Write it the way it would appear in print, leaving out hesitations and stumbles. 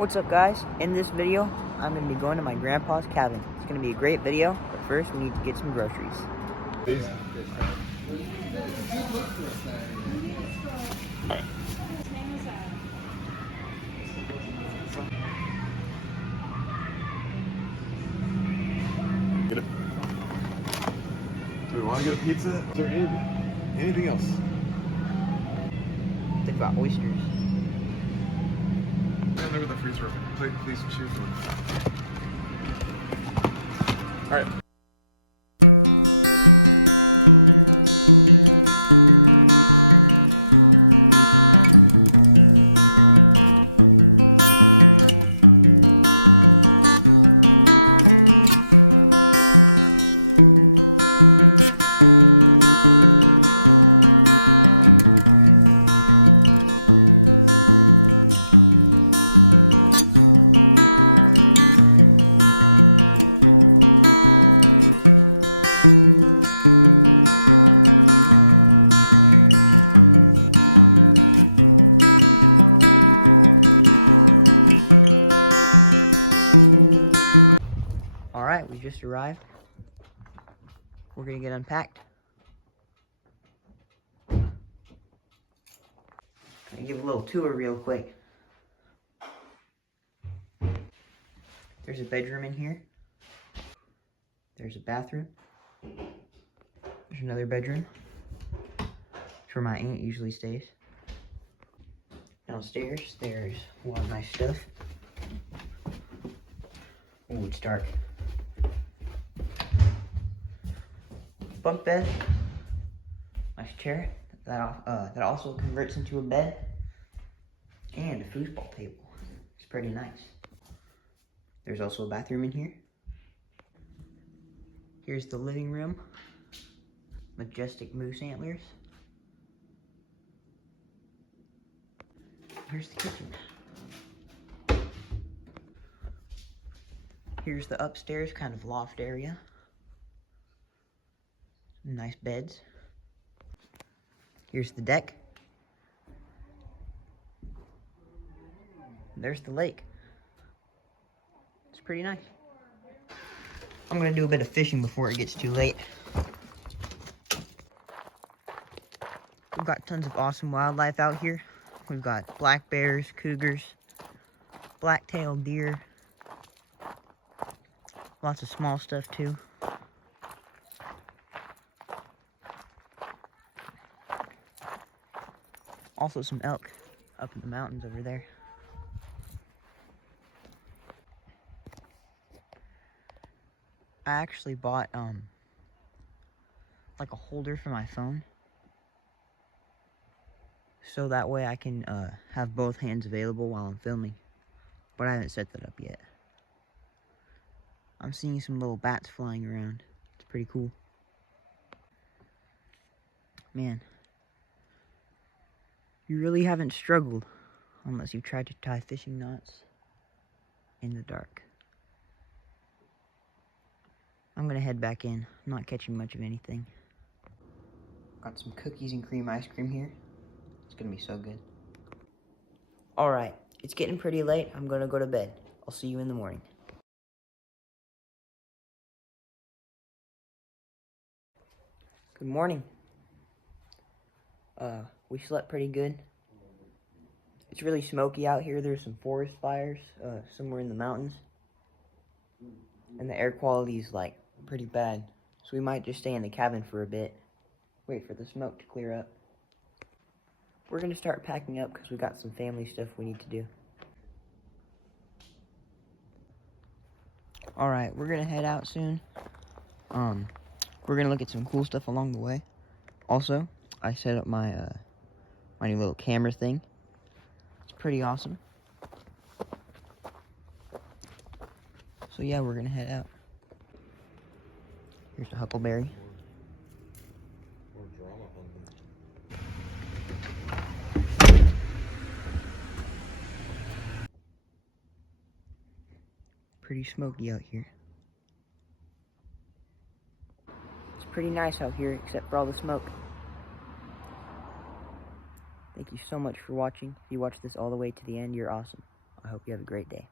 What's up, guys? In this video, I'm going to be going to my grandpa's cabin. It's going to be a great video, but first we need to get some groceries. Do we want to get a pizza? Is there anything else? Think about oysters. Yeah, look at the freezer. Please choose them. All right. Alright, we just arrived. We're going to get unpacked. I'll give a little tour real quick. There's a bedroom in here. There's a bathroom. There's another bedroom. It's where my aunt usually stays. Downstairs, there's a lot of nice stuff. Ooh, it's dark. Bunk bed. Nice chair. That also converts into a bed. And a foosball table. It's pretty nice. There's also a bathroom in here. Here's the living room. Majestic moose antlers. Here's the kitchen. Here's the upstairs kind of loft area. Nice beds. Here's the deck. There's the lake. It's pretty nice. I'm gonna do a bit of fishing before it gets too late. We've got tons of awesome wildlife out here. We've got black bears, cougars, black-tailed deer. Lots of small stuff too. Also some elk up in the mountains over there. I actually bought like a holder for my phone, so that way I can have both hands available while I'm filming, but I haven't set that up yet. I'm seeing some little bats flying around. It's pretty cool. Man, you really haven't struggled unless you've tried to tie fishing knots in the dark. I'm gonna head back in. I'm not catching much of anything. Got some cookies and cream ice cream here. It's gonna be so good. Alright, it's getting pretty late. I'm gonna go to bed. I'll see you in the morning. Good morning. We slept pretty good. It's really smoky out here. There's some forest fires somewhere in the mountains. And the air quality is like pretty bad. So we might just stay in the cabin for a bit. Wait for the smoke to clear up. We're gonna start packing up because we got some family stuff we need to do. Alright, we're gonna head out soon. We're gonna look at some cool stuff along the way. Also, I set up my my new little camera thing. It's pretty awesome. So yeah, we're gonna head out. Here's a huckleberry. More drama on them. Pretty smoky out here. It's pretty nice out here, except for all the smoke. Thank you so much for watching. If you watched this all the way to the end, you're awesome. I hope you have a great day.